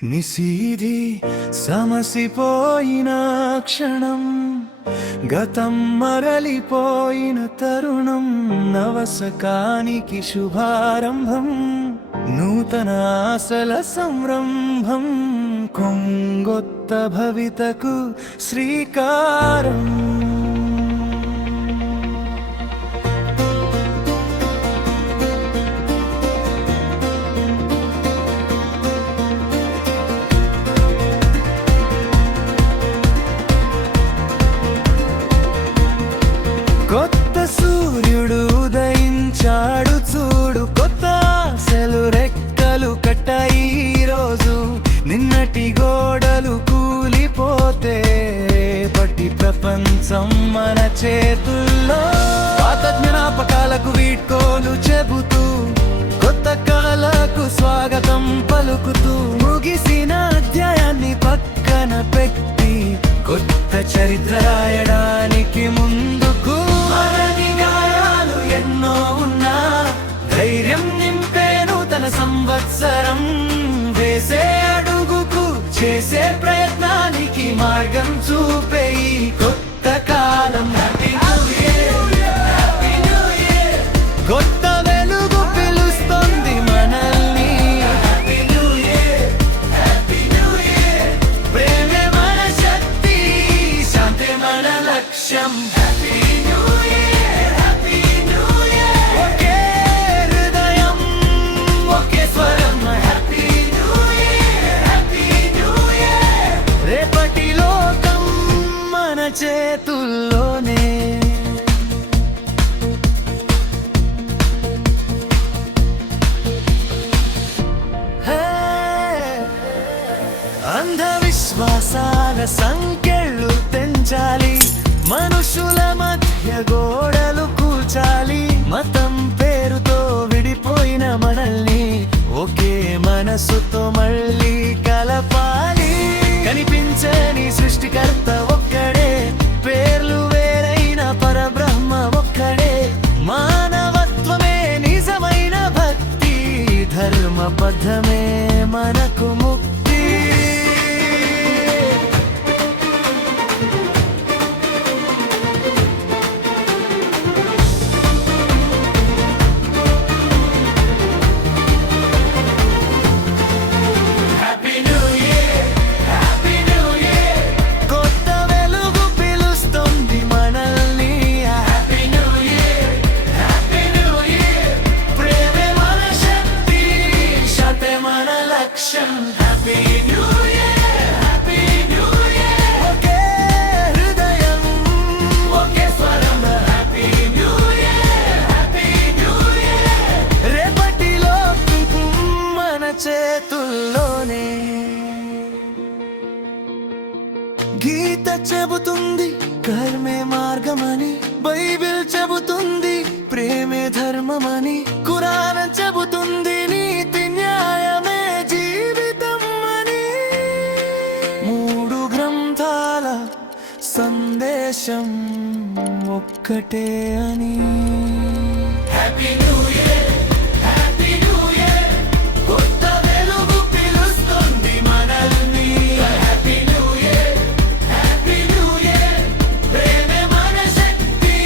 నిశీధి సమసిపోయిన క్షణం, గతం మరలిపోయిన తరుణం, నవశకానికి శుభారంభం, నూతన ఆశల సంరంభం, కొంగొత్త భవితకు శ్రీకారం. కొత్త సూర్యుడు ఉదయించాడు చూడు, కొత్త ఆశలు రెక్కలు కట్టాయి ఈరోజు. నిన్నటి గోడలు కూలిపోతే రేపటి ప్రపంచం మన చేతుల్లో. పాత జ్ఞాపకాలకు వీడ్కోలు చెబుతూ, కొత్త కళలకు స్వాగతం పలుకుతూ, ముగిసిన అధ్యాయాన్ని పక్కన పెట్టి కొత్త చరిత్ర రాయడానికి ముందుకు. మరని గాయాలు ఎన్నో ఉన్నా ధైర్యం నింపే నూతన సంవత్సరం. వేసే అడుగుకు చేసే ప్రయత్నానికి మార్గం చూపే ఈ కొత్త కాలం. Happy new year, happy new year. కొత్త వెలుగు పిలుస్తుంది మనల్ని. Happy new year, happy new year. ప్రేమే మన శక్తి, శాంతే మన లక్ష్యం. Happy new year, happy new year. ఒకే హృదయం, ఒకే స్వరం. Happy new year, happy new year. రేపటి లోకం మన చేతుల్లోనే. అంధవిశ్వాసాల సంకెళ్ళు తెంచాలి, మనుషుల మధ్య గోడలు కూల్చాలి. మతం పేరుతో విడిపోయిన మనల్ని ఒకే మనసుతో మళ్ళీ కలపాలి. కనిపించని సృష్టికర్త ఒక్కడే, పేర్లు వేరైన పరబ్రహ్మ ఒక్కడే. మానవత్వమే నిజమైన భక్తి, ధర్మ పథమే మనకు ముక్తి. కొత్త వెలుగు పిలుస్తుంది మనల్ని. Happy new year, happy new year. ప్రేమే మన శక్తి, శాంతే మన లక్ష్యం. Happy new year, happy new year. ఒకే హృదయం, ఒకే స్వరం. Happy new year, happy new year. రేపటి లోకం మన చేతుల్లోనే. గీత చెబుతుంది కర్మే మార్గమని, బైబిల్ చెబుతుంది ప్రేమే ధర్మమని, ఖురాన్ చెబుతుంది నీతి న్యాయమే జీవితం అని. మూడు గ్రంథాల సందేశం ఒక్కటే అని. Happy new year, happy new year. కొత్త వెలుగు పిలుస్తుంది మనల్ని. Happy new year, happy new year. ప్రేమే మన శక్తి,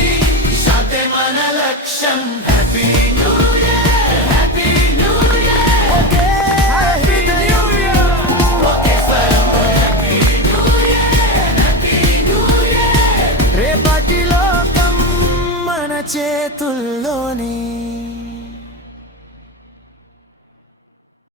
శాంతే మన లక్ష్యం. Happy new year, happy new year. ఒకే హృదయం, ఒకే స్వరం. Happy new year, happy new year. రేపటి లోకం మన చేతుల్లోనే.